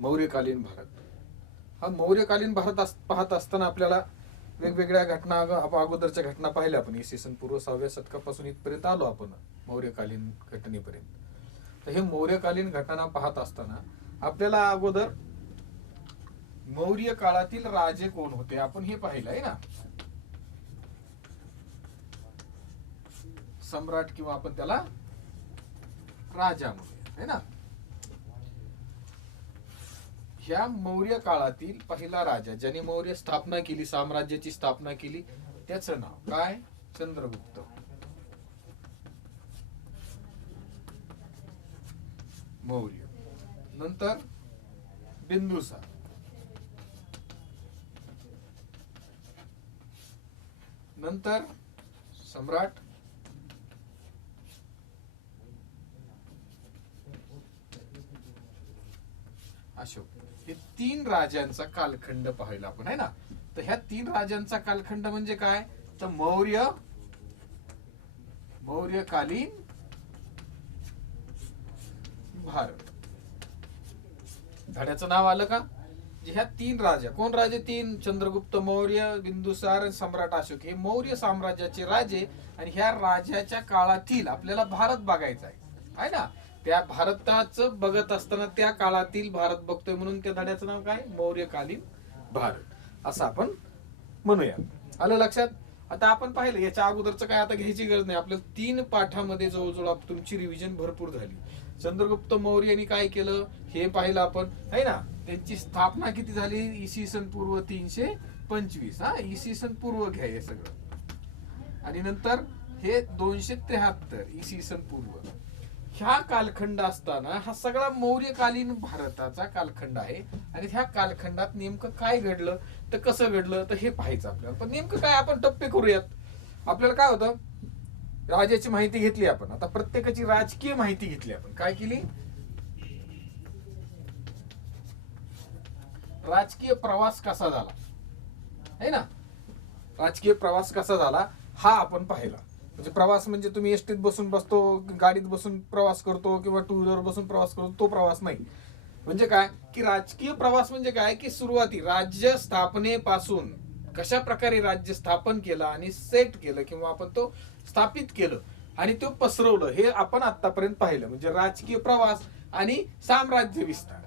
मौर्यकालीन भारत. हा मौर्यकालीन भारत पाहत असताना आपल्याला वेगवेगळ्या घटना, अगोदरच्या घटना पाहिल्या आपण. इसवी सन पूर्व 6व्या शतकापासून इथपर्यंत आलो आपण मौर्यकालीन घटनेपर्यंत. तर हे मौर्यकालीन घटना पाहत असताना आपल्याला अगोदर मौर्य काळातील राजे कोण होते आपण हे पाहिलं आहे ना. सम्राट किंवा आपण त्याला राजा म्हणूया है ना. ह्या मौर्य काळातील पहिला राजा ज्याने मौर्य स्थापना केली, साम्राज्याची स्थापना केली, त्याचं नाव काय? चंद्रगुप्त मौर्य. नंतर बिंदुसार, नंतर सम्राट अशोक. हे 3 राजांचा कालखंड पाहिला आपण है ना. तर ह्या 3 राजांचा कालखंड म्हणजे काय? तर मौर्यकालीन भारत. धड्याचं नाव आलं का? ह्या 3 राजा, कोण राजे 3? चंद्रगुप्त मौर्य, बिंदुसार, सम्राट अशोक. हे मौर्य साम्राज्याचे राजे. आणि ह्या राजाच्या काळातील आपल्याला भारत बघायचा आहे ना. त्या भारताचं बघत असताना त्या काळातील भारत बघतोय म्हणून त्या धड्याचं नाव काय? मौर्यकालीन भारत असं आपण म्हणूया. आलं लक्षात? आता आपण पाहिलं याच्या अगोदरचं काय आता घ्यायची गरज नाही. आपल्याला 3 पाठामध्ये जवळजवळ तुमची रिव्हिजन भरपूर झाली. चंद्रगुप्त मौर्यानी काय केलं हे पाहिलं आपण है ना. त्यांची स्थापना किती झाली? इसवी सन पूर्व 325. हा, इसवी सन पूर्व घ्या हे सगळं. आणि नंतर हे 273 इसवी सन पूर्व. ह्या कालखंड असताना हा सगळा मौर्यकालीन भारताचा कालखंड आहे. आणि ह्या कालखंडात नेमकं काय घडलं, तर कसं घडलं, तर हे पाहायचं आपल्याला. पण नेमकं काय आपण टप्पे करूयात. आपल्याला काय होतं, राजाची माहिती घेतली आपण. आता प्रत्येकाची राजकीय माहिती घेतली आपण. काय केली? राजकीय प्रवास कसा झाला है ना. राजकीय प्रवास कसा झाला हा आपण पाहिला. म्हणजे प्रवास म्हणजे तुम्ही एसटीत बसून बसतो, गाडीत बसून प्रवास करतो किंवा टू व्हीलर बसून प्रवास करतो, तो प्रवास नाही. म्हणजे काय की राजकीय प्रवास म्हणजे काय की सुरुवाती राज्य स्थापनेपासून कशा प्रकारे राज्य स्थापन केलं आणि सेट केलं किंवा आपण तो स्थापित केलं आणि तो पसरवलं हे आपण आतापर्यंत पाहिलं. म्हणजे राजकीय प्रवास आणि साम्राज्य विस्तार.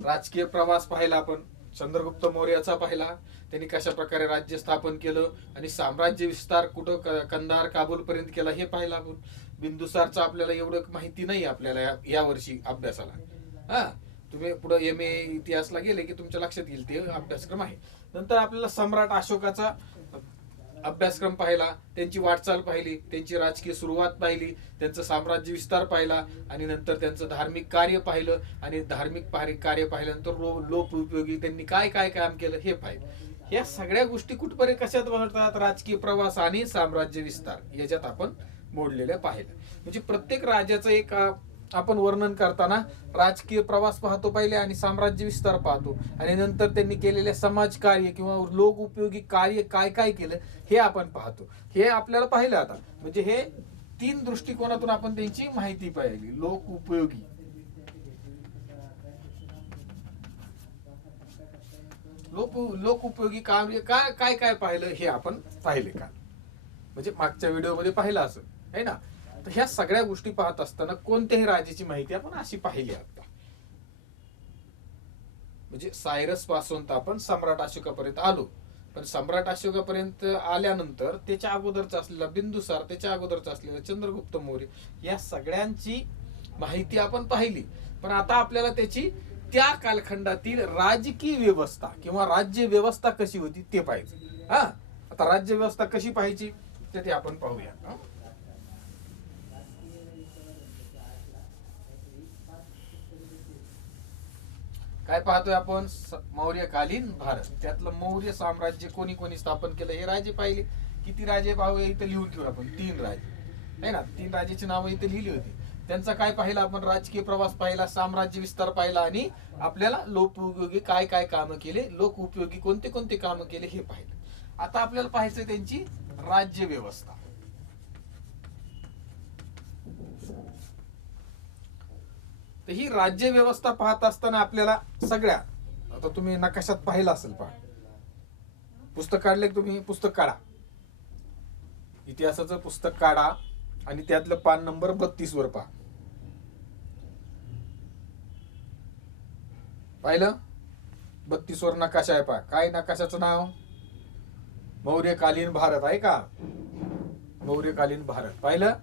राजकीय प्रवास पाहिला आपण. चंद्रगुप्त मौर्याचा पाहिला, त्यांनी कशा प्रकारे राज्य स्थापन केलं आणि साम्राज्य विस्तार कुठं कंधार काबूल पर्यंत केला हे पाहिलं आपण. बिंदुसारचा आपल्याला एवढं माहिती नाही आपल्याला या वर्षी अभ्यासाला. हा, तुम्ही पुढे MA इतिहासला गेले की तुमच्या लक्षात येईल ते अभ्यासक्रम आहे. नंतर आपल्याला सम्राट अशोकाचा अभ्यासक्रम पाहिला, त्यांची वाटचाल पाहिली, त्यांची राजकीय सुरुवात पाहिली, त्यांचं साम्राज्य विस्तार पाहिला आणि नंतर त्यांचं धार्मिक कार्य पाहिलं. आणि धार्मिक कार्य पाहिल्यानंतर लोक उपयोगी त्यांनी काय काय काम केलं हे पाहिलं. या सगळ्या गोष्टी कुठपर्यंत कशात वाढतात? राजकीय प्रवास आणि साम्राज्य विस्तार याच्यात आपण मोडलेल्या पाहिलं. म्हणजे प्रत्येक राजाचं एक आपण वर्णन करताना राजकीय प्रवास पाहतो पहिले आणि साम्राज्य विस्तार पाहतो आणि नंतर त्यांनी केलेले समाज कार्य किंवा लोक उपयोगी कार्य काय काय केलं हे आपण पाहतो. हे आपल्याला पाहिलं आता. म्हणजे हे 3 दृष्टिकोनातून आपण त्यांची माहिती पाहिली. लोक उपयोगी, लोक उपयोगी कार्य काय काय काय पाहिलं हे आपण पाहिले का. म्हणजे मागच्या व्हिडिओमध्ये पाहिलं असं है ना. तर ह्या सगळ्या गोष्टी पाहत असताना कोणत्याही राजाची माहिती आपण अशी पाहिली आता. म्हणजे सायरस पासून तर आपण सम्राट अशोकापर्यंत आलो. पण सम्राट अशोकापर्यंत आल्यानंतर त्याच्या अगोदरचा असलेला बिंदुसार, त्याच्या अगोदरचा असलेला चंद्रगुप्त मौर्य या सगळ्यांची माहिती आपण पाहिली. पण आता आपल्याला त्याची त्या कालखंडातील राजकीय व्यवस्था किंवा राज्य व्यवस्था कशी होती ते पाहायचं. हा, आता राज्य व्यवस्था कशी पाहायची ते आपण पाहूया. काय पाहतोय आपण? मौर्यकालीन भारत. त्यातलं मौर्य साम्राज्य कोणी कोणी स्थापन केलं हे राजे पाहिले. किती राजे पाहूया इथे लिहून ठेवू आपण. 3 राजे है ना. 3 राजाची नावं इथे लिहिली होती. त्यांचा काय पाहिला आपण? राजकीय प्रवास पाहिला, साम्राज्य विस्तार पाहिला आणि आपल्याला लोक उपयोगी काय काय कामं केले, लोक उपयोगी कोणते कोणते कामं केले हे पाहिलं. आता आपल्याला पाहायचं त्यांची राज्य व्यवस्था. तर ही राज्य व्यवस्था पाहत असताना आपल्याला सगळ्या, आता तुम्ही नकाशात पाहिलं असेल, पहा पुस्तक काढले, तुम्ही पुस्तक काढा, इतिहासाचं पुस्तक काढा आणि त्यातलं पान नंबर 32 वर पहा. पाहिलं? 32 वर नकाशा आहे पहा. काय नकाशाचं नाव? मौर्यकालीन भारत आहे का? मौर्यकालीन भारत. पाहिलं?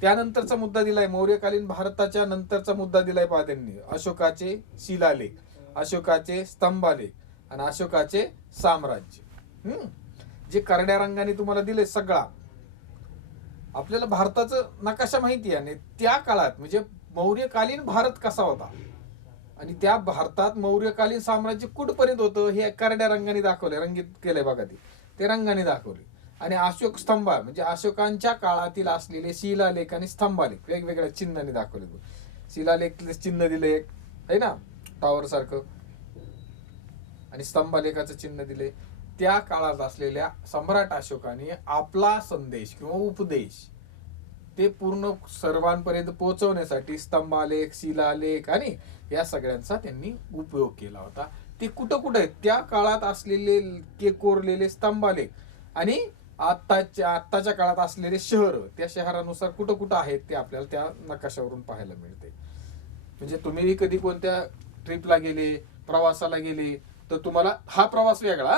त्यानंतरचा मुद्दा दिलाय, मौर्यकालीन भारताच्या नंतरचा मुद्दा दिलाय पहा त्यांनी. अशोकाचे शिलालेख, अशोकाचे स्तंभालेख आणि अशोकाचे साम्राज्य. जे करड्या रंगाने तुम्हाला दिले सगळा. आपल्याला भारताचं नकाशा माहिती आहे आणि त्या काळात म्हणजे मौर्यकालीन भारत कसा होता आणि त्या भारतात मौर्यकालीन साम्राज्य कुठपर्यंत होतं हे करड्या रंगाने दाखवले, रंगीत केलंय बघा. ते रंगाने दाखवले. आणि अशोक स्तंभ म्हणजे अशोकांच्या काळातील असलेले शिलालेख आणि स्तंभालेख वेगवेगळ्या चिन्हाने दाखवले. शिलालेख चिन्ह दिले एक आहे ना, टॉवर सारखं, आणि स्तंभालेखाचं चिन्ह दिले. त्या काळात असलेल्या सम्राट अशोकाने आपला संदेश किंवा उपदेश ते पूर्ण सर्वांपर्यंत पोहोचवण्यासाठी स्तंभालेख, शिलालेख आणि या सगळ्यांचा त्यांनी उपयोग केला होता. ते कुठं कुठं आहेत? त्या काळात असलेले कोरलेले स्तंभालेख आणि आत्ताच्या काळात असलेले शहर, त्या शहरानुसार कुठं कुठं आहेत ते आपल्याला त्या नकाशावरून पाहायला मिळते. म्हणजे तुम्ही कधी कोणत्या ट्रिपला गेले, प्रवासाला गेले, तर तुम्हाला हा प्रवास वेगळा,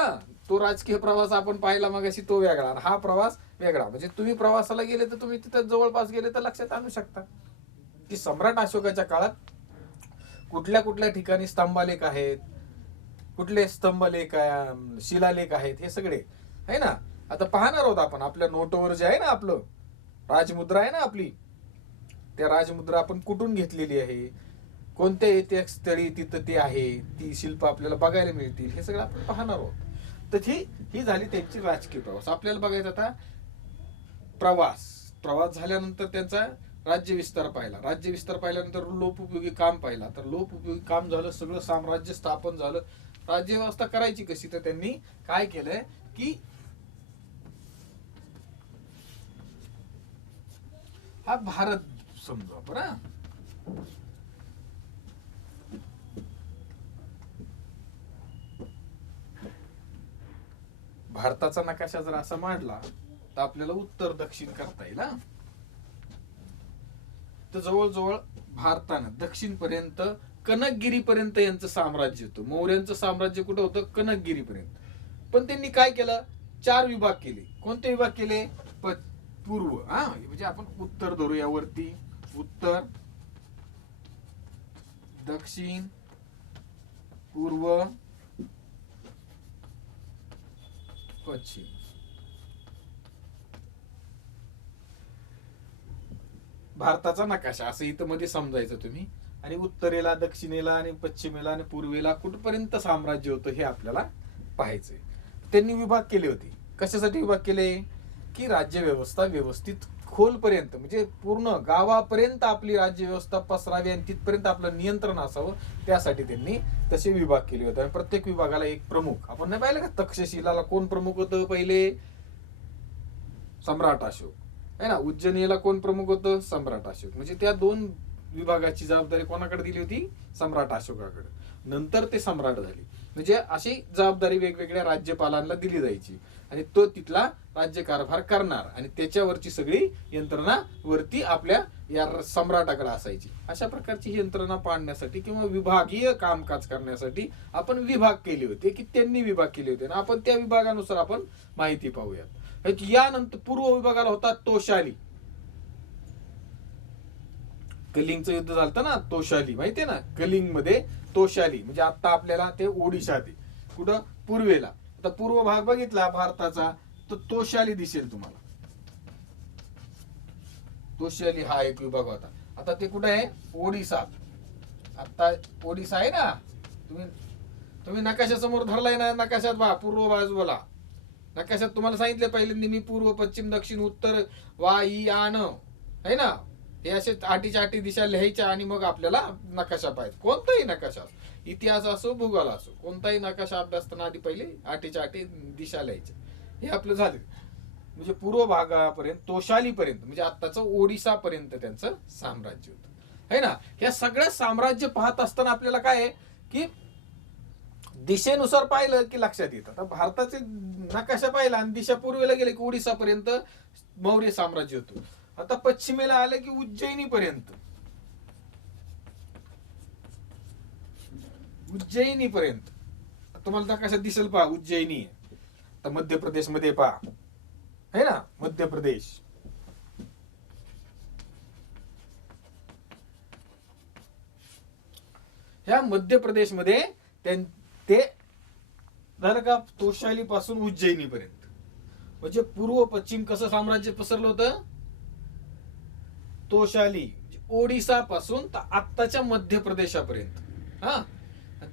तो राजकीय प्रवास आपण पाहिला मगाशी तो वेगळा, हा प्रवास वेगळा. म्हणजे तुम्ही प्रवासाला गेले तर तुम्ही तिथं जवळपास गेले तर लक्षात आणू शकता की सम्राट अशोकाच्या काळात कुठल्या कुठल्या ठिकाणी स्तंभालेख आहेत, कुठले स्तंभलेख, शिलालेख आहेत, हे सगळे आहे ना. आता पाहणार आहोत आपण आपल्या नोटवर जे आहे ना, आपलं राजमुद्रा आहे ना आपली, त्या राजमुद्रा आपण कुठून घेतलेली आहे, कोणत्या ऐतिहासिक स्थळी तिथं ते आहे, ती शिल्प आपल्याला बघायला मिळतील, हे सगळं आपण पाहणार आहोत. तर ही झाली त्यांची राजकीय प्रवास. आपल्याला बघायचं आता प्रवास झाल्यानंतर त्यांचा राज्य विस्तार पाहिला. राज्य विस्तार पाहिल्यानंतर लोपोपयोगी काम पाहिला. तर लोपोपयोगी काम झालं, सगळं साम्राज्य स्थापन झालं. राज्य व्यवस्था करायची कशी? तर त्यांनी काय केलंय की हा भारत समजू आपण, भारताचा नकाशा जर असा मांडला तर आपल्याला उत्तर दक्षिण करता येईल. तर जवळजवळ भारतानं दक्षिण पर्यंत कनकगिरी पर्यंत यांचं साम्राज्य होतं. मौर्यांचं साम्राज्य कुठं होतं? कनकगिरी पर्यंत. पण त्यांनी काय केलं? 4 विभाग केले. कोणते विभाग केले? पूर्व, म्हणजे आपण उत्तर धरूया वरती, उत्तर, दक्षिण, पूर्व, पश्चिम. भारताचा नकाशा असं इथं मध्ये समजायचं तुम्ही. आणि उत्तरेला, दक्षिणेला आणि पश्चिमेला आणि पूर्वेला कुठपर्यंत साम्राज्य होतं हे आपल्याला पाहायचंय. त्यांनी विभाग केले होते. कशासाठी विभाग केले? की राज्य व्यवस्था व्यवस्थित खोलपर्यंत म्हणजे पूर्ण गावापर्यंत आपली राज्य व्यवस्था पसरावी आणि तिथपर्यंत आपलं नियंत्रण असावं, त्यासाठी त्यांनी तसे विभाग केले होते. आणि प्रत्येक विभागाला एक प्रमुख. आपण नाही पाहिलं का तक्षशिलाला कोण प्रमुख होतं पहिले? सम्राट अशोक आहे ना. उज्जैनीला कोण प्रमुख होतं? सम्राट अशोक. म्हणजे त्या 2 विभागाची जबाबदारी कोणाकडे दिली होती? सम्राट अशोकाकडे. नंतर ते सम्राट झाले. म्हणजे अशी जबाबदारी वेगवेगळ्या राज्यपालांना दिली जायची आणि तो तिथला राज्यकारभार करणार आणि त्याच्यावरची सगळी यंत्रणा वरती आपल्या या सम्राटाकडे असायची. अशा प्रकारची यंत्रणा पाडण्यासाठी किंवा विभागीय कामकाज करण्यासाठी आपण विभाग केले होते, की त्यांनी विभाग केले होते. आपण त्या विभागानुसार आपण माहिती पाहूयात. यानंतर पूर्व विभागाला होता तोशाली. कलिंगचं युद्ध झालं ना, तोशाली माहितीये ना. कलिंग मध्ये तोशाली म्हणजे आता आपल्याला ते ओडिशा ते कुठं? पूर्वेला. आता पूर्व भाग बघितला भारताचा तर तोशाली दिसेल तुम्हाला. तोशाली हा एक विभाग होता. आता ते कुठे आहे? ओडिसा. आता ओडिसा आहे ना, तुम्ही नकाशासमोर धरलाय ना, नकाशात बघा पूर्व बाजूला. नकाशात तुम्हाला सांगितले पहिल्यांदा मी पूर्व, पश्चिम, दक्षिण, उत्तर, वाई, आन आहे ना. हे असे आठीच्या 8 दिशा लिहायच्या आणि मग आपल्याला नकाशा पाहिजे. कोणताही नकाशा, इतिहास असो, भूगोल असो, कोणताही नकाशा अभ्यासताना आधी पहिले 8च्या 8 दिशा लिहायच्या. हे आपलं झाले. म्हणजे पूर्व भागापर्यंत, तोशालीपर्यंत, म्हणजे आत्ताचं ओडिसा पर्यंत त्यांचं साम्राज्य होतं, है ना. या सगळ्या साम्राज्य पाहत असताना आपल्याला काय आहे की दिशेनुसार पाहिलं की लक्षात येतं. आता भारताचे नकाशा पाहिला आणि दिशा पूर्वेला गेले की ओडिसा पर्यंत मौर्य साम्राज्य होतं. आता पश्चिमेला आलं की उज्जैनी पर्यंत, उज्जैनी पर्यंत तुम्हाला नकाशात दिसेल पहा, उज्जैनी आहे. आता मध्य प्रदेश मध्ये पहा, है ना, मध्य प्रदेश. ह्या मध्य प्रदेश मध्ये ते झालं का तोशाली पासून उज्जैनी पर्यंत, म्हणजे पूर्व पश्चिम कसं साम्राज्य पसरलं होतं. तोशाली ओडिसा पासून तर आत्ताच्या मध्य प्रदेशापर्यंत. हा,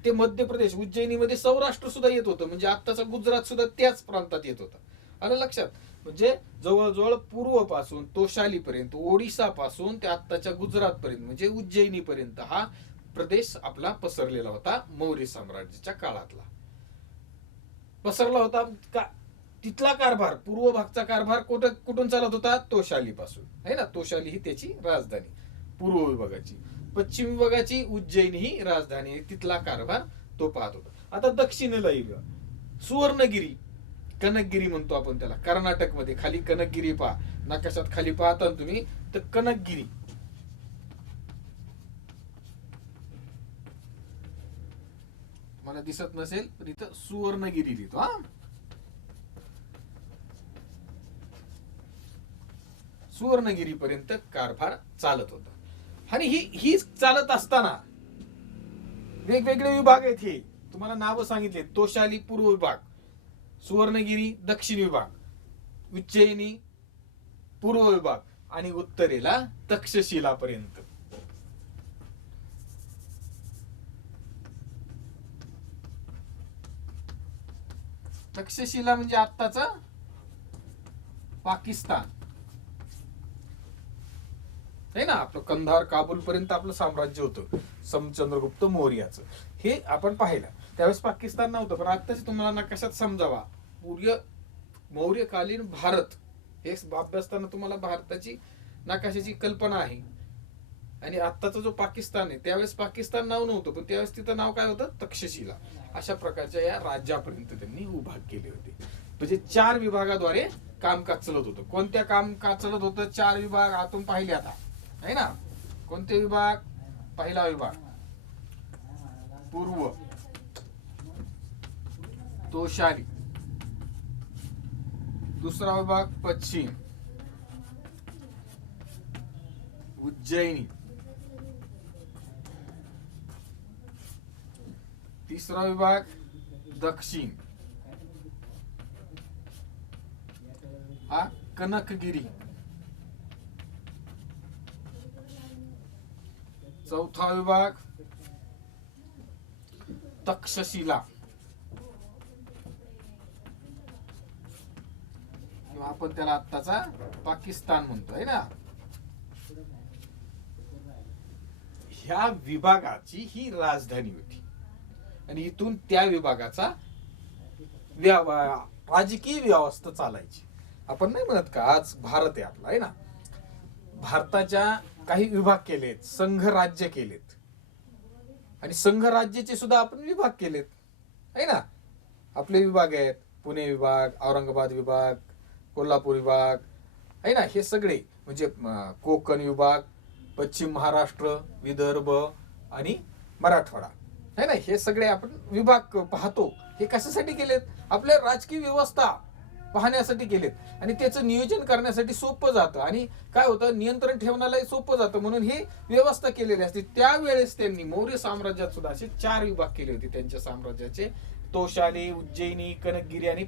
ते मध्य प्रदेश उज्जैनीमध्ये सौराष्ट्र सुद्धा येत होतं, म्हणजे आत्ताचा गुजरात सुद्धा त्याच प्रांतात येत होता. आलं लक्षात. म्हणजे जवळजवळ पूर्व पासून तोशाली पर्यंत, ओडिसा पासून ते आत्ताच्या गुजरात पर्यंत म्हणजे उज्जैनी पर्यंत हा प्रदेश आपला पसरलेला होता. मौर्य साम्राज्याच्या काळातला पसरला होता का. तिथला कारभार, पूर्व भागचा कारभार कुठून चालत होता, तोशाली पासून, है ना. तोशाली ही त्याची राजधानी पूर्व विभागाची. पश्चिम विभागाची उज्जैनी ही राजधानी आहे, तिथला कारभार तो पाहत होता. आता दक्षिणेला येऊया, सुवर्णगिरी, कनकगिरी म्हणतो आपण त्याला, कर्नाटक मध्ये खाली कनकगिरी पहा, नकाशात खाली पाहता तुम्ही तर कनकगिरी. मला दिसत नसेल पण इथं सुवर्णगिरी लिहितो. हा, सुवर्णगिरी पर्यंत कारभार चालत होता. आणि ही चालत असताना वेगवेगळे विभाग आहेत. हे तुम्हाला नाव सांगितले, तोशाली पूर्व विभाग, सुवर्णगिरी दक्षिण विभाग, उज्जैनी पूर्व विभाग आणि उत्तरेला तक्षशिला पर्यंत. तक्षशिला म्हणजे आत्ताचा पाकिस्तान, है ना. आपलं कंधार काबूल पर्यंत आपलं साम्राज्य होतं चंद्रगुप्त मौर्याचं. हे आपण पाहिलं. त्यावेळेस पाकिस्तान नव्हतं, पण आत्ताच तुम्हाला नकाशात समजावा. मौर्यकालीन भारत हे अभ्यासताना तुम्हाला भारताची नकाशाची कल्पना आहे. आणि आत्ताचा जो पाकिस्तान आहे, त्यावेळेस पाकिस्तान नाव नव्हतं, पण त्यावेळेस तिथं नाव काय होतं, तक्षशिला. अशा प्रकारच्या या राज्यापर्यंत त्यांनी विभाग केले होते. म्हणजे 4 विभागाद्वारे कामकाज चालत होतं. कोणत्या कामकाज चालत होतं, 4 विभाग आतून पाहिले आता, है ना. कोणते विभाग, पहिला विभाग पूर्व तोशाली, दुसरा विभाग पश्चिम उज्जैनी, तिसरा विभाग दक्षिण हा कनकगिरी, चौथा विभाग तक्षशिला, किंवा आपण त्याला आत्ताचा पाकिस्तान म्हणतोय ना. ह्या विभागाची ही राजधानी होती. आणि इथून त्या विभागाचा राजकीय व्यवस्था चालायची. आपण नाही म्हणत का आज भारत आहे आपला, आहे ना. भारताच्या काही विभाग केलेत, संघ राज्य केलेत, आणि संघ राज्याचे सुद्धा आपण विभाग केलेत, आहे ना. आपले विभाग आहेत, पुणे विभाग, औरंगाबाद विभाग, कोल्हापूर विभाग, आहे ना. हे सगळे म्हणजे कोकण विभाग, पश्चिम महाराष्ट्र, विदर्भ आणि मराठवाडा, है ना. हे सगळे आपण विभाग पाहतो. हे कशासाठी केलेत, आपल्या राजकीय व्यवस्था पाहण्यासाठी केलेत. आणि त्याचं नियोजन करण्यासाठी सोपं जातं, आणि काय होतं, नियंत्रण ठेवण्यालाही सोपं जातं, म्हणून हे व्यवस्था केलेली असते. त्यावेळेस त्यांनी मौर्य साम्राज्यात सुद्धा असे 4 विभाग केले होते त्यांच्या साम्राज्याचे. तोशाली, उज्जैनी, कनकगिरी आणि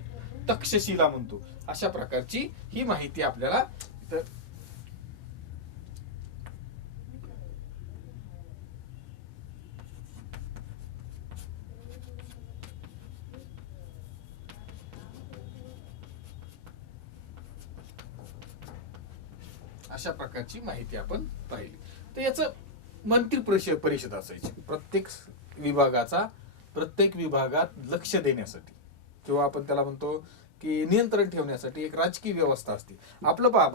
तक्षशिला म्हणतो. अशा प्रकारची ही माहिती आपल्याला अशा प्रकारची माहिती आपण पाहिली. तर याचं मंत्री परिषद असायची प्रत्येक विभागाचा, प्रत्येक विभागात लक्ष देण्यासाठी, किंवा आपण त्याला म्हणतो की नियंत्रण ठेवण्यासाठी एक राजकीय व्यवस्था असते. आपलं पहा,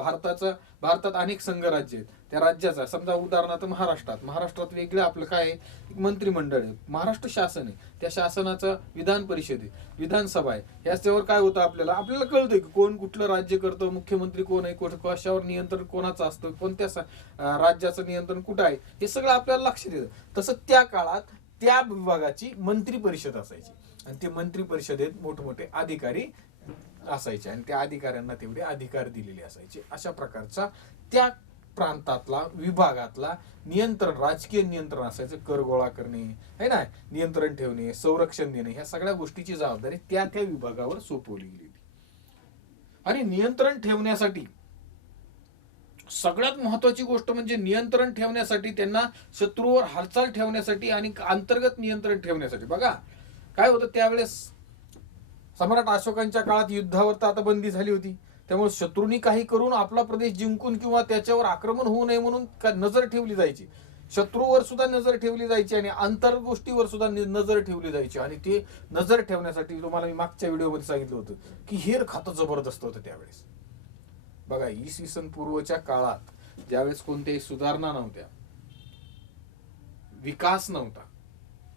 भारतात अनेक संघ राज्य आहेत. त्या राज्याचा समजा उदाहरणार्थ महाराष्ट्रात वेगळं आपलं काय आहे, एक मंत्रिमंडळ आहे, महाराष्ट्र शासन आहे, त्या शासनाचं विधान परिषद आहे, विधानसभा आहे. याच्यावर काय होतं, आपल्याला कळतं की कोण कुठलं राज्य करतं, मुख्यमंत्री कोण आहे, कशावर नियंत्रण कोणाचं असतं, कोणत्या राज्याचं नियंत्रण कुठं आहे, हे सगळं आपल्याला लक्षात येतं. तसं त्या काळात त्या विभागाची मंत्री परिषद असायची आणि ते मंत्री परिषदेत मोठमोठे अधिकारी असायचे आणि त्या अधिकाऱ्यांना तेवढे अधिकार दिलेले असायचे. अशा प्रकारचा त्या प्रांतातला विभागातला राजकीय नियंत्रण असायचं. कर गोळा करणे है ना, नियंत्रण ठेवणे, संरक्षण देणे, ह्या सगळ्या गोष्टीची जबाबदारी त्या विभागावर सोपवली गेली. आणि नियंत्रण ठेवण्यासाठी सगळ्यात महत्वाची गोष्ट म्हणजे नियंत्रण ठेवण्यासाठी त्यांना शत्रूवर हालचाल ठेवण्यासाठी आणि अंतर्गत नियंत्रण ठेवण्यासाठी. बघा काय होतं त्यावेळेस, सम्राट अशोकांच्या काळात युद्धावर तर आता बंदी झाली होती, त्यामुळे शत्रूंनी काही करून आपला प्रदेश जिंकून किंवा त्याच्यावर आक्रमण होऊ नये म्हणून नजर ठेवली जायची. शत्रूवर सुद्धा नजर ठेवली जायची आणि अंतर गोष्टीवर सुद्धा नजर ठेवली जायची. आणि ते नजर ठेवण्यासाठी तुम्हाला मी मागच्या व्हिडिओमध्ये सांगितलं होतं की हेर खातं जबरदस्त होतं त्यावेळेस. बघा, इसवी सन पूर्वच्या काळात ज्यावेळेस कोणत्याही सुधारणा नव्हत्या, विकास नव्हता,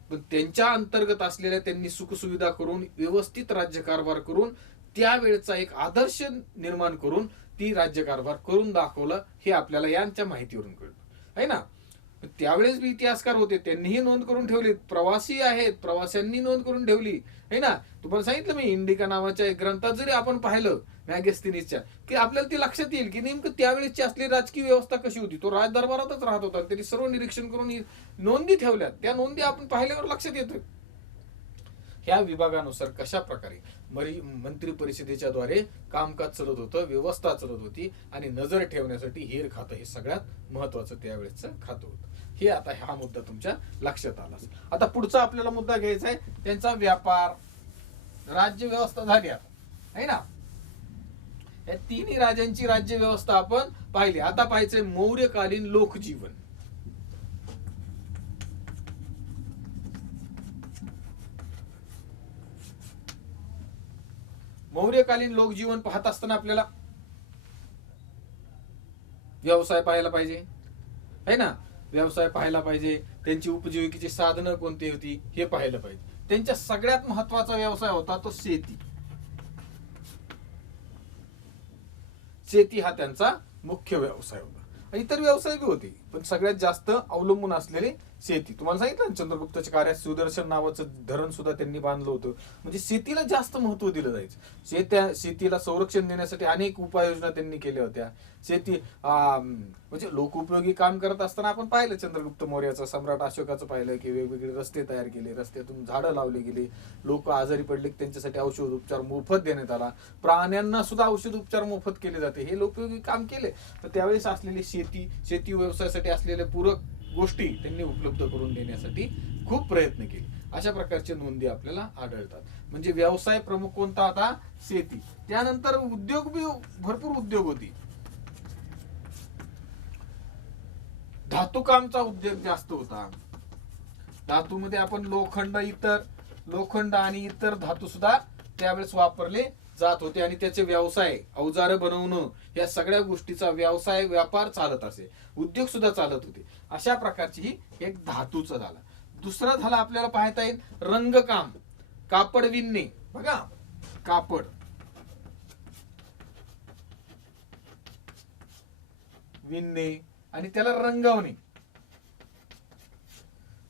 पण त्यांच्या अंतर्गत असलेल्या त्यांनी सुखसुविधा करून व्यवस्थित राज्यकारभार करून त्यावेळेचा एक आदर्श निर्माण करून ती राज्यकारभार करून दाखवलं. हे आपल्याला यांच्या माहितीवरून कळतं आहे ना. त्यावेळेस बी इतिहासकार होते, त्यांनीही नोंद करून ठेवली. प्रवासी आहेत, प्रवाशांनी नोंद करून ठेवली आहे ना. तुम्हाला सांगितलं मी, इंडिका नावाच्या एक ग्रंथात जरी आपण पाहिलं मॅगेस्टिनीसच्या, की आपल्याला ते लक्षात येईल की नेमकं त्यावेळेसची असलेली राजकीय व्यवस्था कशी होती. तो राजदरबारातच राहत होता, त्यांनी सर्व निरीक्षण करून नोंदी ठेवल्या. त्या नोंदी आपण पाहिल्यावर लक्षात येतं ह्या विभागानुसार कशा प्रकारे मंत्री परिषदेच्या द्वारे कामकाज चालत होतं, व्यवस्था चालत होती. आणि नजर ठेवण्यासाठी हेर खातं हे सगळ्यात महत्वाचं त्यावेळेसचं खातं होतं. हे आता हा मुद्दा तुमच्या लक्षात आला. आता पुढचा आपल्याला मुद्दा घ्यायचा आहे त्यांचा व्यापार, राज्य व्यवस्था झाली आहे ना. या तिन्ही राजांची राज्य व्यवस्था आपण पाहिली. आता पाहायचंय मौर्यकालीन लोकजीवन. मौर्यकालीन लोकजीवन पाहत असताना आपल्याला व्यवसाय पाहायला पाहिजे है ना. व्यवसाय पाहायला पाहिजे, त्यांची उपजीविकेची साधनं कोणती होती हे पाहायला पाहिजे. त्यांच्या सगळ्यात महत्वाचा व्यवसाय होता तो शेती. शेती हा त्यांचा मुख्य व्यवसाय होता. इतर व्यवसाय बी होते, पण सगळ्यात जास्त अवलंबून असलेले शेती. तुम्हाला सांगितलं चंद्रगुप्ताच्या कार्यात सुदर्शन नावाचं धरण सुद्धा त्यांनी बांधलं होतं. म्हणजे शेतीला जास्त महत्व दिलं जायचं. शेतीला संरक्षण देण्यासाठी अनेक उपाययोजना त्यांनी केल्या होत्या. शेती म्हणजे लोकोपयोगी काम करत असताना आपण पाहिलं चंद्रगुप्त मौर्याचं, सम्राट अशोकाचं पाहिलं की वेगवेगळे रस्ते तयार केले, रस्त्यातून झाडं लावले गेले, लोक आजारी पडले त्यांच्यासाठी औषध उपचार मोफत देण्यात आला, प्राण्यांना सुद्धा औषध उपचार मोफत केले जाते. हे लोकोपयोगी काम केले. तर त्यावेळेस असलेली शेती व्यवसायासाठी असलेले पूरक गोष्टी त्यांनी उपलब्ध करून देण्यासाठी खूप प्रयत्न केले. अशा प्रकारच्या नोंदी आपल्याला आढळतात. म्हणजे व्यवसाय प्रमुख कोणता होता, शेती. त्यानंतर उद्योग बी भरपूर उद्योग होती. धातुकामचा उद्योग जास्त होता. धातूमध्ये आपण लोखंड आणि इतर धातू सुद्धा त्यावेळेस वापरले जात होते आणि त्याचे व्यवसाय, अवजार बनवणं, या सगळ्या गोष्टीचा व्यापार चालत असे, उद्योग सुद्धा चालत होते. अशा प्रकारची ही एक धातूचा झाला. दुसरा झाला आपल्याला पाहता येईल रंगकाम, कापड विणणे. बघा, कापड विणणे आणि त्याला रंगवणे,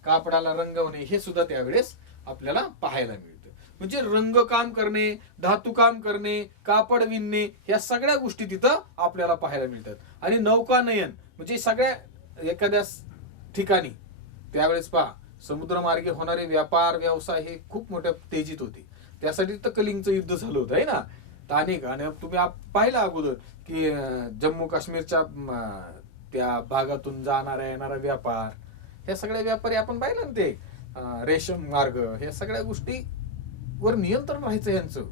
कापडाला रंगवणे, हे सुद्धा त्यावेळेस आपल्याला पाहायला मिळतं. म्हणजे रंगकाम करणे, धातुकाम करणे, कापड विणणे, या सगळ्या गोष्टी तिथं आपल्याला पाहायला मिळतात. आणि नौकानयन म्हणजे सगळ्या एखाद्या ठिकाणी त्यावेळेस पहा समुद्रमार्गे होणारे व्यापार व्यवसाय हे खूप मोठ्या तेजीत होते. त्यासाठी तर कलिंगचं युद्ध झालं होतं है ना. अनेक आणि तुम्ही पाहिलं अगोदर की जम्मू काश्मीरच्या त्या भागातून जाणारा येणारा व्यापार, ह्या सगळ्या व्यापारी आपण पाहिलं ना, ते रेशम मार्ग, ह्या सगळ्या गोष्टी वर नियंत्रण राहायचं यांचं,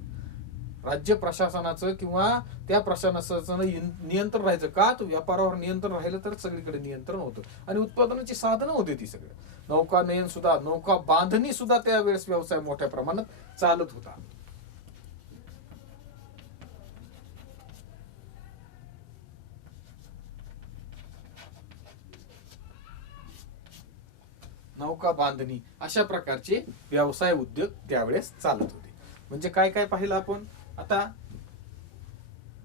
राज्य प्रशासनाचं किंवा त्या प्रशासनाचं नियंत्रण राहायचं. का, तो व्यापारावर नियंत्रण राहिलं तर सगळीकडे नियंत्रण होतं आणि उत्पादनाची साधनं होती ती सगळं. नौकानयन सुद्धा, नौका बांधणी सुद्धा त्यावेळेस व्यवसाय मोठ्या प्रमाणात चालत होता. नौका बांधणी अशा प्रकारचे व्यवसाय उद्योग त्यावेळेस चालत होते. म्हणजे काय काय पाहिलं आपण आता,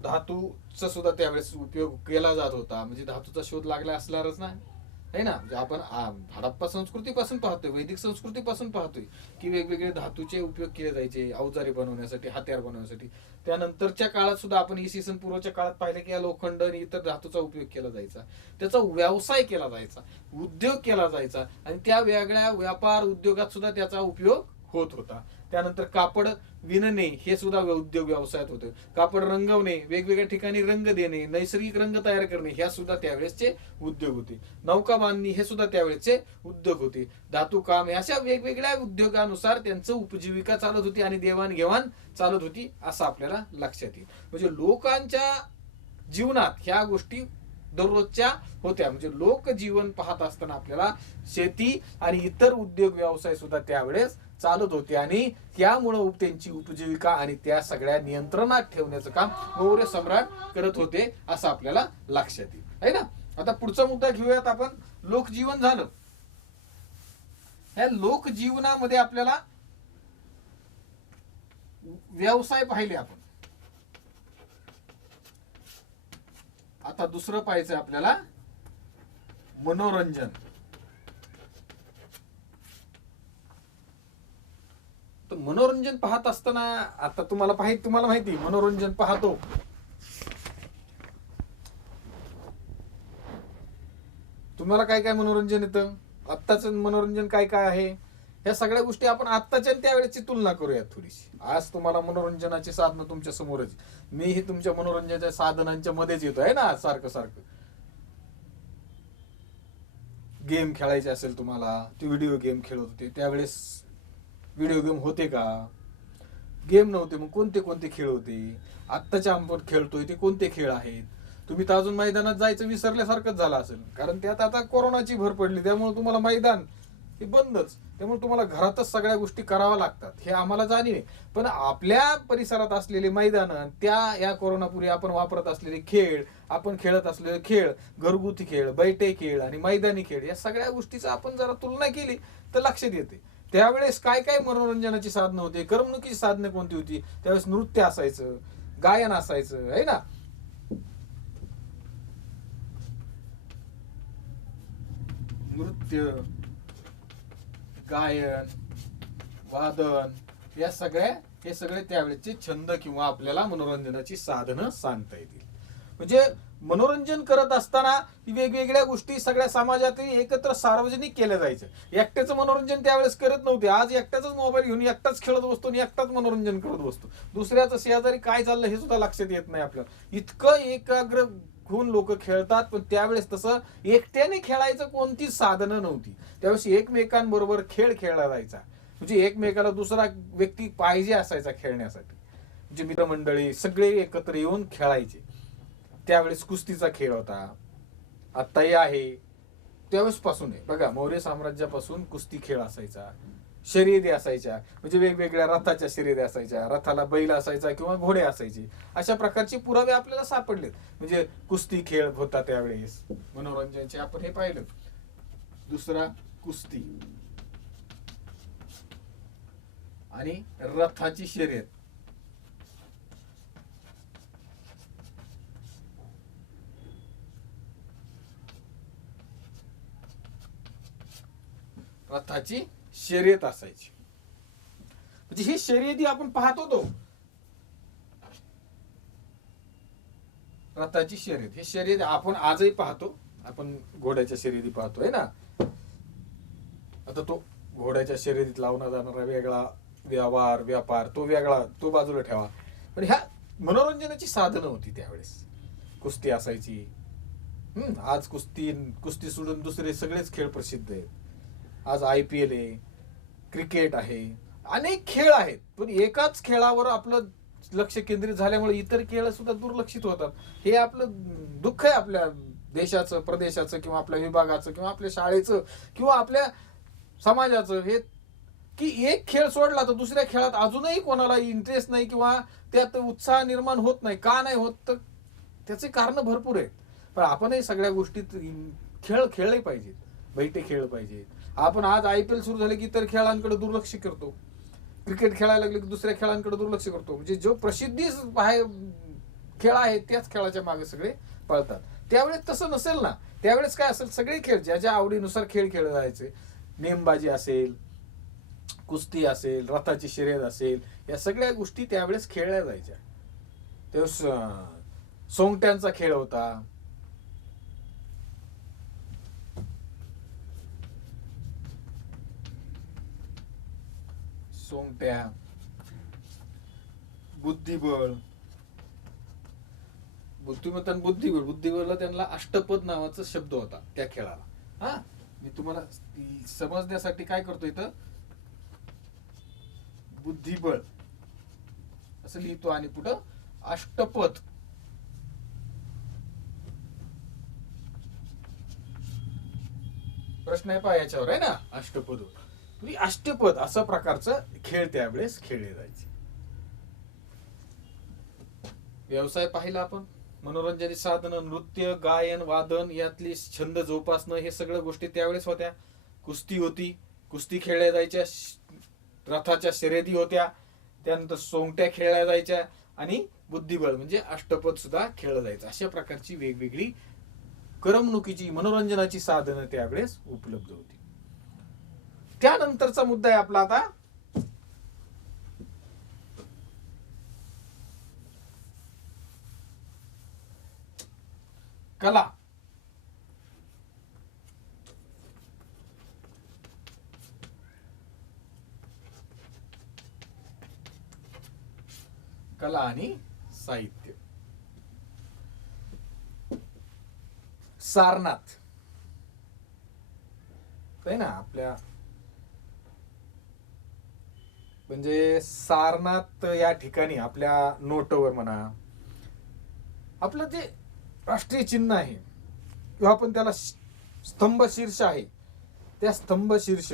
धातूचा सुद्धा त्यावेळेस उपयोग केला जात होता. म्हणजे धातूचा शोध लागला असणारच ना, आहे ना. म्हणजे आपण हडप्पा संस्कृतीपासून पाहतोय, वैदिक संस्कृतीपासून पाहतोय की वेगवेगळे धातूचे उपयोग केले जायचे अवजारे बनवण्यासाठी, हत्यार बनवण्यासाठी. त्यानंतरच्या काळात सुद्धा आपण इसवी सन पूर्वच्या काळात पाहिलं की या लोखंड आणि इतर धातूचा उपयोग केला जायचा, त्याचा व्यवसाय केला जायचा, उद्योग केला जायचा आणि त्या वेगळ्या व्यापार उद्योगात सुद्धा त्याचा उपयोग होत होता. त्यानंतर कापड विणणे हे सुद्धा उद्योग व्यवसायात होते. कापड रंगवणे, वेगवेगळ्या ठिकाणी रंग देणे, नैसर्गिक रंग तयार करणे ह्या सुद्धा त्यावेळेसचे उद्योग होते. नौका बांधणी हे सुद्धा त्यावेळेसचे उद्योग होते. धातू काम अशा वेगवेगळ्या उद्योगानुसार त्यांचं उपजीविका चालत होती आणि देवाणघेवाण चालत होती असं आपल्याला लक्षात येईल. म्हणजे लोकांच्या जीवनात ह्या गोष्टी दररोजच्या होत्या. म्हणजे लोक जीवन पाहत असताना आपल्याला शेती आणि इतर उद्योग व्यवसाय सुद्धा त्यावेळेस चालत होते आणि त्यामुळे त्यांची उपजीविका आणि त्या सगळ्या नियंत्रणात ठेवण्याचं काम मौर्य सम्राट करत होते असं आपल्याला लक्षात येईल, आहे ना. आता पुढचा मुद्दा घेऊयात आपण. लोकजीवन झालं. ह्या लोकजीवनामध्ये आपल्याला व्यवसाय पाहिले आपण. आता दुसरं पाहायचं आपल्याला मनोरंजन. तर मनोरंजन पाहत असताना आता तुम्हाला माहिती मनोरंजन पाहतो. तुम्हाला काय काय मनोरंजन येतं, आत्ताच मनोरंजन काय काय आहे, ह्या सगळ्या गोष्टी आपण आत्ताच्या त्यावेळेची तुलना करूयात थोडीशी. आज तुम्हाला मनोरंजनाची साधनं तुमच्या समोरच, मीही तुमच्या मनोरंजनाच्या साधनांच्या मध्येच येतो आहे ना. सारखं गेम खेळायचे असेल तुम्हाला, ते व्हिडिओ गेम खेळत होते. त्यावेळेस व्हिडिओ गेम होते का? गेम नव्हते. मग कोणते कोणते खेळ होते? आत्ताच्या आपण खेळतोय ते कोणते खेळ आहेत? तुम्ही तर अजून मैदानात जायचं विसरल्यासारखंच झालं असेल, कारण त्यात आता कोरोनाची भर पडली, त्यामुळे तुम्हाला मैदान हे बंदच. त्यामुळे तुम्हाला घरातच सगळ्या गोष्टी कराव्या लागतात, हे आम्हाला जाणीव आहे. पण आपल्या परिसरात असलेले मैदान, त्या या कोरोनापूर्वी आपण वापरत असलेले खेळ, आपण खेळत असलेले खेळ, घरगुती खेळ, बैठे खेळ आणि मैदानी खेळ, या सगळ्या गोष्टीचा आपण जरा तुलना केली तर लक्षात येते. त्यावेळेस काय काय मनोरंजनाची साधनं होते, करमणुकीची साधनं कोणती होती? त्यावेळेस नृत्य असायचं, गायन असायचं, आहे ना. नृत्य, गायन, वादन, हे सगळे त्यावेळेचे छंद किंवा आपल्याला मनोरंजनाची साधनं सांगता येतील. म्हणजे मनोरंजन करत असताना वेगवेगळ्या गोष्टी सगळ्या समाजातील एकत्र सार्वजनिक केल्या जायचं. एकट्याचं मनोरंजन त्यावेळेस करत नव्हते. आज एकट्याच मोबाईल घेऊन एकटाच खेळत बसतो आणि एकटाच मनोरंजन करत बसतो. दुसऱ्याचं शेजारी काय चाललं हे सुद्धा लक्षात येत नाही आपल्याला. इतकं एकाग्र होऊन लोक खेळतात. पण त्यावेळेस तसं एकट्याने खेळायचं कोणतीच साधनं नव्हती. त्यावेळेस एकमेकांबरोबर खेळ खेळला जायचा. म्हणजे एकमेकाला दुसरा व्यक्ती पाहिजे असायचा खेळण्यासाठी. म्हणजे मित्रमंडळी सगळे एकत्र येऊन खेळायचे. त्यावेळेस कुस्तीचा खेळ होता, आत्ताही आहे, त्यावेळेस पासून आहे बघा. मौर्य साम्राज्यापासून कुस्ती खेळ असायचा, शर्यती असायच्या. म्हणजे वेगवेगळ्या रथाच्या शर्यती असायच्या, रथाला बैल असायचा किंवा घोडे असायचे. अशा प्रकारचे पुरावे आपल्याला सापडलेत. म्हणजे कुस्ती खेळ होता त्यावेळेस मनोरंजनाचे, आपण हे पाहिलं. दुसरा कुस्ती आणि रथाची शर्यत. रथाची शर्यत असायची. म्हणजे ही शर्यती आपण पाहत होतो. रथाची शर्यत, ही शर्यत आपण आजही पाहतो. आपण घोड्याच्या शर्यती पाहतोय ना. आता तो घोड्याच्या शर्यतीत लावला जाणारा वेगळा व्यवहार व्यापार तो वेगळा, तो बाजूला ठेवा. पण ह्या मनोरंजनाची साधनं होती त्यावेळेस. कुस्ती असायची. आज कुस्ती सोडून दुसरे सगळेच खेळ प्रसिद्ध आहेत. आज IPL आहे, क्रिकेट आहे, अनेक खेळ आहेत. पण एकाच खेळावर आपलं लक्ष केंद्रित झाल्यामुळे इतर खेळ सुद्धा दुर्लक्षित होतात. हे आपलं दुःख आहे, आपल्या देशाचं, प्रदेशाचं किंवा आपल्या विभागाचं किंवा आपल्या शाळेचं किंवा आपल्या समाजाचं. हे की एक खेळ सोडला तर दुसऱ्या खेळात अजूनही कोणाला इंटरेस्ट नाही किंवा त्यात उत्साह निर्माण होत नाही. का नाही होत तर त्याचे कारण भरपूर आहेत. पण आपणही सगळ्या गोष्टीत खेळ खेळले पाहिजेत. बैठे खेळ पाहिजे. आपण आज IPL सुरू झाले की इतर खेळांकडे दुर्लक्ष करतो, क्रिकेट खेळायला लागले की दुसऱ्या खेळांकडे दुर्लक्ष करतो. म्हणजे जो प्रसिद्धी बाहेर खेळ आहे त्याच खेळाच्या मागे सगळे पळतात. त्यावेळेस तसं नसेल ना. त्यावेळेस काय असेल, सगळे खेळ ज्याच्या आवडीनुसार खेळ खेळले जायचे. नेमबाजी असेल, कुस्ती असेल, रथाची शर्यत असेल, या सगळ्या गोष्टी त्यावेळेस खेळल्या जायच्या. त्यावेळेस सोंगट्यांचा खेळ होता. सोंगट्या, बुद्धिबळ, बुद्धिमत्ता आणि बुद्धिबळ. बुद्धिबळला त्यांना अष्टपद नावाचा शब्द होता त्या खेळाला. हा, मी तुम्हाला समजण्यासाठी काय करतो इथं, बुद्धिबळ असं लिहितो आणि पुढं अष्टपद. प्रश्न आहे पहा याच्यावर, आहे ना, अष्टपद. अष्टपद असा प्रकारचं खेळ त्यावेळेस खेळले जायचे. व्यवसाय पाहिला आपण, मनोरंजनाची साधनं, नृत्य, गायन, वादन, यातली छंद जोपासणं, हे सगळ्या गोष्टी त्यावेळेस होत्या. कुस्ती होती, कुस्ती खेळल्या जायच्या, रथाच्या शर्यती होत्या, त्यानंतर सोंगट्या खेळल्या जायच्या आणि बुद्धिबळ म्हणजे अष्टपद सुद्धा खेळलं जायचं. अशा प्रकारची वेगवेगळी करमणुकीची, मनोरंजनाची साधनं त्यावेळेस उपलब्ध होती. त्यानंतरचा मुद्दा आहे आपला आता कला. कला आणि साहित्य. सारनाथ आहे ना आपल्या, म्हणजे सारनाथ या ठिकाणी आपल्या नोटवर म्हणा, आपलं जे राष्ट्रीय चिन्ह आहे किंवा आपण त्याला स्तंभ शीर्ष आहे, त्या स्तंभ शीर्ष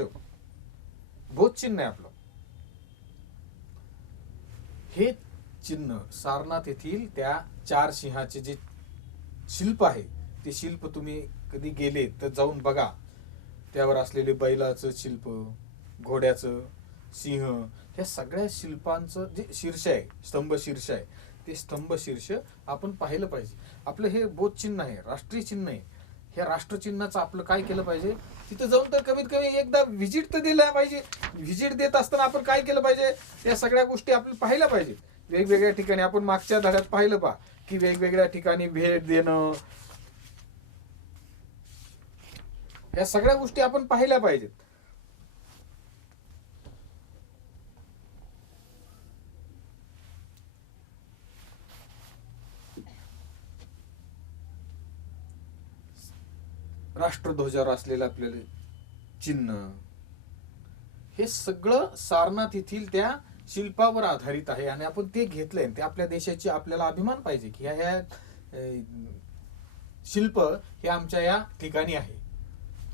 बोध चिन्ह आहे आपलं. हे चिन्ह सारनाथ येथील त्या 4 सिंहाचे जे शिल्प आहे, ते शिल्प तुम्ही कधी गेले तर जाऊन बघा. त्यावर असलेले बैलाचं शिल्प, घोड्याचं, सिंह, ह्या सगळ्या शिल्पांचं जे शीर्ष आहे, स्तंभ शीर्ष आहे, ते स्तंभ शीर्ष आपण पाहिलं पाहिजे. आपलं हे बोध चिन्ह आहे, राष्ट्रीय चिन्ह आहे. ह्या राष्ट्रचिन्हाचं आपलं काय केलं पाहिजे, तिथं जाऊन तर कमीत कमी एकदा व्हिजिट तर दिला पाहिजे. व्हिजिट देत असताना आपण काय केलं पाहिजे, या सगळ्या गोष्टी आपण पाहिल्या पाहिजेत. वेगवेगळ्या ठिकाणी आपण मागच्या धड्यात पाहिलं पहा की वेगवेगळ्या ठिकाणी भेट देणं, या सगळ्या गोष्टी आपण पाहिल्या पाहिजेत. राष्ट्रध्वजावर असलेलं आपल्याला चिन्ह, हे सगळं सारनाथ येथील त्या शिल्पावर आधारित आहे आणि आपण ते घेतलंय. ते आपल्या देशाची आपल्याला अभिमान पाहिजे की ह्या शिल्प हे आमच्या या ठिकाणी आहे.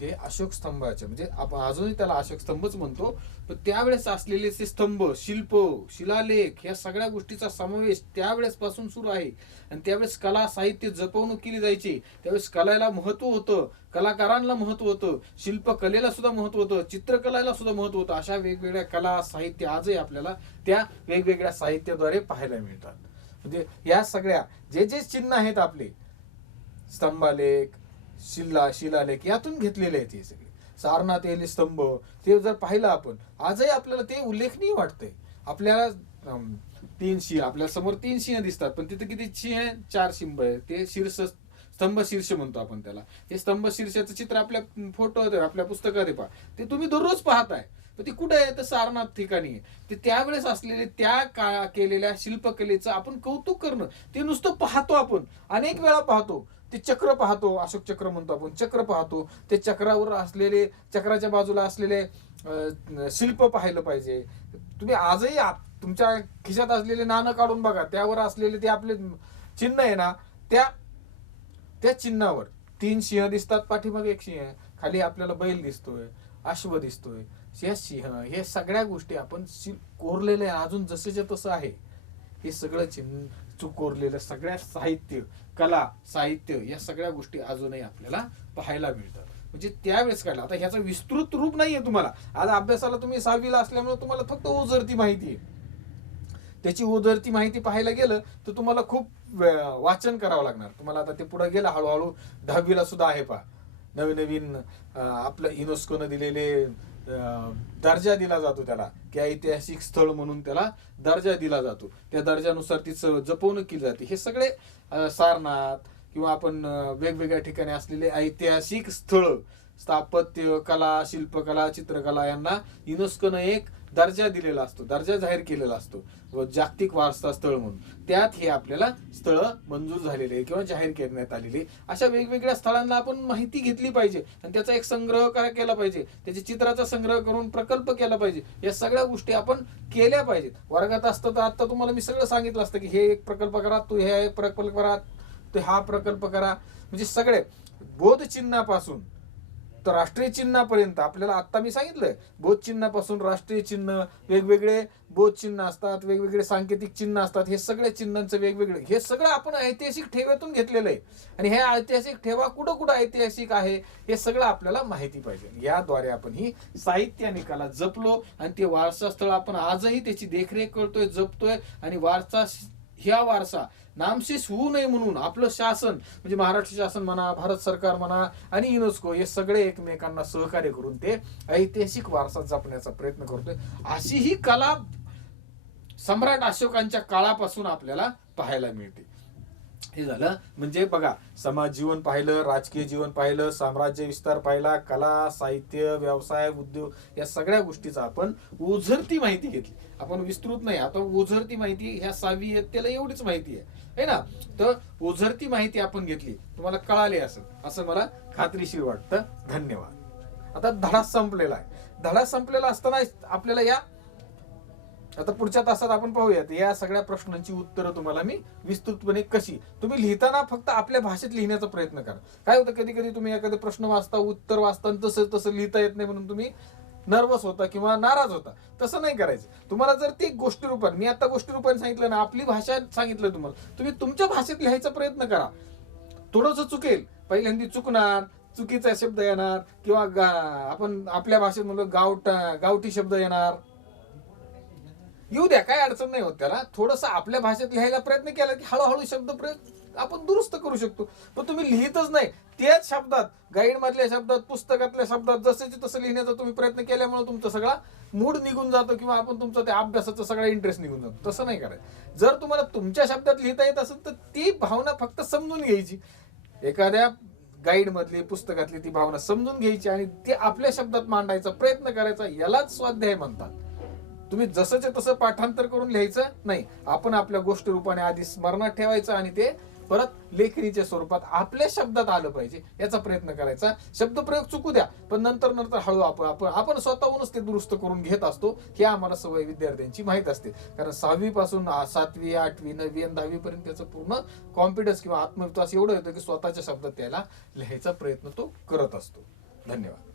ते अशोक स्तंभाचे, म्हणजे आपण अजूनही त्याला अशोक स्तंभच म्हणतो, पण त्यावेळेस असलेले ते स्तंभ, शिल्प, शिलालेख, या सगळ्या गोष्टीचा समावेश त्यावेळेस पासून सुरू आहे. आणि त्यावेळेस कला साहित्य जपवणूक केली जायची. त्यावेळेस कलेला महत्व होतं, कलाकारांना महत्व होतं, शिल्पकलेला सुद्धा महत्व होतं, चित्रकलेला सुद्धा महत्व होतं. अशा वेगवेगळ्या कला साहित्य आजही आपल्याला त्या वेगवेगळ्या साहित्याद्वारे पाहायला मिळतात. म्हणजे या सगळ्या जे जे चिन्ह आहेत आपले, स्तंभालेख, शिलालेख, यातून घेतलेले आहेत हे सगळे. सारनाथ येथील स्तंभ, ते जर पाहिलं आपण आजही आपल्याला ते उल्लेखनीय वाटतंय. आपल्याला 3 सिंह, आपल्या समोर 3 सिंह दिसतात, पण तिथे किती सिंह आहे, 4 सिंह आहे. ते शीर्ष, स्तंभ शीर्ष म्हणतो आपण त्याला. हे स्तंभ शीर्षाचं चित्र आपल्या फोटो, आपल्या पुस्तकात आहे पहा, ते तुम्ही दररोज पाहताय. पण ते कुठे आहे, तर सारनाथ ठिकाणी आहे. ते त्यावेळेस असलेले त्या केलेल्या शिल्पकलेचं आपण कौतुक करणं, ते नुसतं पाहतो आपण, अनेक वेळा पाहतो. ते चक्र पाहतो, अशोक चक्र म्हणतो आपण, चक्र पाहतो. ते चक्रावर असलेले, चक्राच्या बाजूला असलेले शिल्प पाहिलं पाहिजे. तुम्ही आजही तुमच्या खिशात असलेले नाणं काढून बघा, त्यावर असलेले ते आपले चिन्ह आहे ना, त्या चिन्हावर 3 सिंह दिसतात, पाठीमागे 1 सिंह आहे, खाली आपल्याला बैल दिसतोय, अश्व दिसतोय, सिंह, हे सगळ्या गोष्टी आपण कोरलेले अजून जसेच्या तसं आहे. हे सगळं चिन्ह कोरलेलं, सगळ्या साहित्य, कला साहित्य, या सगळ्या गोष्टी अजूनही आपल्याला पाहायला मिळतात. म्हणजे त्यावेळेस काढला. आता ह्याचं विस्तृत रूप नाहीये तुम्हाला. आज अभ्यासाला तुम्ही 6वीला असल्यामुळे तुम्हाला फक्त ओझरती माहिती आहे. त्याची ओझरती माहिती पाहायला गेलं तर तुम्हाला खूप वाचन करावं लागणार तुम्हाला. आता ते पुढे गेलं हळूहळू 10वीला सुद्धा आहे पहा, नवीन नवीन आपलं युनेस्कोनं दिलेले दर्जा दिला जातो त्याला, की ऐतिहासिक स्थळ म्हणून त्याला दर्जा दिला जातो. त्या दर्जानुसार ती जपवणूक केली जाते. हे सगळे सारनाथ किंवा आपण वेगवेगळ्या ठिकाणी असलेले ऐतिहासिक स्थळ, स्थापत्य कला, शिल्पकला, चित्रकला यांना युनेस्कोनं एक दर्जा दिलेला असतो, दर्जा जाहीर केलेला असतो जागतिक वारसा स्थळ म्हणून. त्यात हे आपल्याला स्थळं मंजूर झालेले आहे किंवा जाहीर करण्यात आलेली. अशा वेगवेगळ्या स्थळांना आपण माहिती घेतली पाहिजे आणि त्याचा एक संग्रह केला पाहिजे, त्याच्या चित्राचा संग्रह करून प्रकल्प केला पाहिजे. या सगळ्या गोष्टी आपण केल्या पाहिजेत. वर्गात असतं तर आता तुम्हाला मी सगळं सांगितलं असतं की हे एक प्रकल्प करा, तू हे एक प्रकल्प करा, तो हा प्रकल्प करा. म्हणजे सगळे बोध चिन्हापासून तर राष्ट्रीय चिन्हापर्यंत आपल्याला आता मी सांगितलंय, बोध चिन्हापासून राष्ट्रीय चिन्ह, वेगवेगळे बोध चिन्ह असतात, वेगवेगळे सांकेतिक चिन्ह असतात. हे सगळे चिन्हांचं वेगवेगळे, हे सगळं आपण ऐतिहासिक ठेव्यातून घेतलेलं आहे. आणि हे ऐतिहासिक ठेवा कुठं कुठं ऐतिहासिक आहे हे सगळं आपल्याला माहिती पाहिजे. याद्वारे आपण ही साहित्य आणि कला जपलो आणि ते वारसा स्थळ आपण आजही त्याची देखरेख करतोय, जपतोय. आणि ह्या वारसा नामशेष होऊ नये म्हणून आपलं शासन म्हणजे महाराष्ट्र शासन म्हणा, भारत सरकार म्हणा आणि युनेस्को हे सगळे एकमेकांना सहकार्य करून ते ऐतिहासिक वारसा जपण्याचा प्रयत्न करतोय. अशी ही कला सम्राट अशोकांच्या काळापासून आपल्याला पाहायला मिळते. हे झालं म्हणजे बघा, समाज जीवन पाहिलं, राजकीय जीवन पाहिलं, साम्राज्य विस्तार पाहिला, कला, साहित्य, व्यवसाय, उद्योग या सगळ्या गोष्टीचा आपण ओझरती माहिती घेतली. आपण विस्तृत नाही. आता ओझरती माहिती ह्या 6वी इयत्तेला एवढीच माहिती आहे ना. तर ओझरती माहिती आपण घेतली, तुम्हाला कळाले असं मला खात्रीशीर वाटतं. धन्यवाद. आता धडा संपलेला आहे. धडा संपलेला असताना आपल्याला आता पुढच्या तासात आपण पाहूयात या सगळ्या प्रश्नांची उत्तरं तुम्हाला मी विस्तृतपणे कशी. तुम्ही लिहिताना फक्त आपल्या भाषेत लिहिण्याचा प्रयत्न करा. काय होतं कधी कधी तुम्ही एखादा प्रश्न वाचता, उत्तर वाचता आणि तसं लिहिता येत नाही म्हणून तुम्ही नर्वस होता किंवा नाराज होता. तसं नाही करायचं. तुम्हाला जर ते गोष्टी रूपात, मी आता गोष्टी रूपाने सांगितलं ना, आपली भाषा सांगितलं तुम्हाला, तुम्ही तुमच्या भाषेत लिहायचा प्रयत्न करा. थोडंसं चुकेल, पहिल्यांदा चुकणार, चुकीचा शब्द येणार किंवा आपण आपल्या भाषेत म्हणलं गावठी शब्द येणार, येऊ द्या, काय अडचण नाही होत त्याला. थोडंसं आपल्या भाषेत लिहायला प्रयत्न केला की हळूहळू शब्द प्रयोग आपण दुरुस्त करू शकतो. पण तुम्ही लिहितच नाही, त्याच शब्दात, गाईड मधल्या शब्दात, पुस्तकातल्या शब्दात जसंची तसं लिहिण्याचा तुम्ही प्रयत्न केल्यामुळे तुमचा सगळा मूड निघून जातो किंवा आपण तुमचा त्या अभ्यासाचा सगळा इंटरेस्ट निघून जातो. तसं नाही करायचं. जर तुम्हाला तुमच्या शब्दात लिहिता येत असेल तर ती भावना फक्त समजून घ्यायची. एखाद्या गाईड मधली, पुस्तकातली ती भावना समजून घ्यायची आणि ती आपल्या शब्दात मांडायचा प्रयत्न करायचा. यालाच स्वाध्याय म्हणतात. तुम्ही जसंच्या तसं पाठांतर करून लिहायचं नाही. आपण आपल्या गोष्टी रूपाने आधी स्मरणात ठेवायचं आणि ते परत लेखणीच्या स्वरूपात आपल्या शब्दात आलं पाहिजे याचा प्रयत्न करायचा. शब्दप्रयोग चुकू द्या, पण नंतर हळू आपण स्वतःहूनच ते दुरुस्त करून घेत असतो. हे आम्हाला सवय विद्यार्थ्यांची माहित असते. कारण 6वी पासून 7वी, 8वी, 9वी आणि 10वी पर्यंत त्याचं पूर्ण कॉन्फिडन्स किंवा आत्मविश्वास एवढं येतो की स्वतःच्या शब्दात त्याला लिहायचा प्रयत्न तो करत असतो. धन्यवाद.